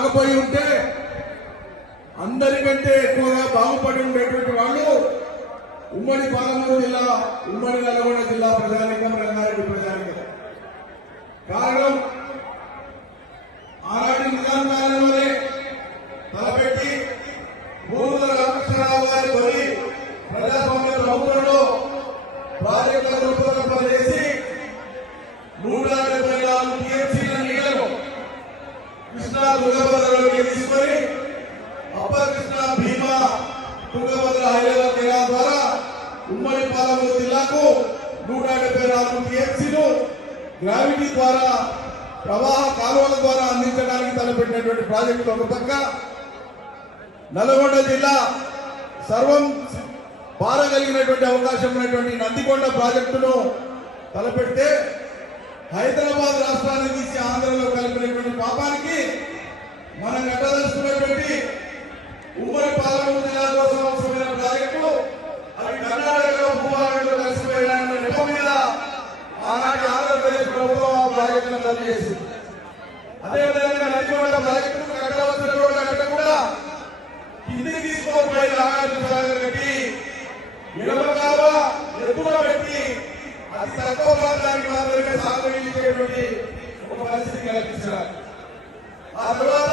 రాకపోయి ఉంటే అందరికంటే ఎక్కువగా బాగుపడి ఉండేటువంటి వాళ్ళు ఉమ్మడి పాలమూరు జిల్లా, ఉమ్మడి నల్గొండ జిల్లా ప్రజానికం, రంగారెడ్డి ప్రజానికం. కారణం ఆనాటి నిజాం కాలంలోనే తలపెట్టి భూముల రామకృష్ణరావు గారి కొని ప్రజాస్వామ్య ప్రభుత్వంలో ప్రాజెక్టుల రూపకల్పన చేసి 174 టీఎంసీల నీళ్లను కృష్ణా తుంగభద్రలోకి తీసుకొని అప్పర్ కృష్ణా భీమా తుంగభద్ర హైవేల కెనాల్ ద్వారా ఉమ్మడి పాలమూరు జిల్లాకు 174 టీఎంసీలు గ్రావిటీ ద్వారా ప్రవాహ కాలువల ద్వారా అందించడానికి తలపెట్టినటువంటి ప్రాజెక్టులు ఒక పక్క, నల్గొండ జిల్లా సర్వం పారగలిగినటువంటి అవకాశం ఉన్నటువంటి నందికొండ ప్రాజెక్టును తలపెడితే హైదరాబాద్ రాష్ట్రాన్ని తీసి ఆంధ్రలో కలిపినటువంటి పాపానికి మనం కట్టదలుచుకున్నటువంటి ఉమ్మడి పాలమూరు జిల్లా కోసం అవసరమైన ప్రాజెక్టులు అవి కర్ణాటకలో భూభాగంలో కలిసిపోయాయన్న నెపం మీద ఆనాటి ఆంధ్రప్రదేశ్ ప్రభుత్వం ఆ ప్రాజెక్టులను రద్దు చేసింది. అదేవిధంగా నందికొండ ప్రాజెక్టును కట్టవలసిన కట్టకుండా కిందికి తీసుకోకపోయి నాగార్జున సాగర్ కట్టి ఎడమగావ ఎత్తున పెట్టి అతి తక్కువ ప్రాంతానికి మాత్రమే సాగు ఇచ్చేటువంటి ఒక పరిస్థితి కల్పించారు. ఆ తర్వాత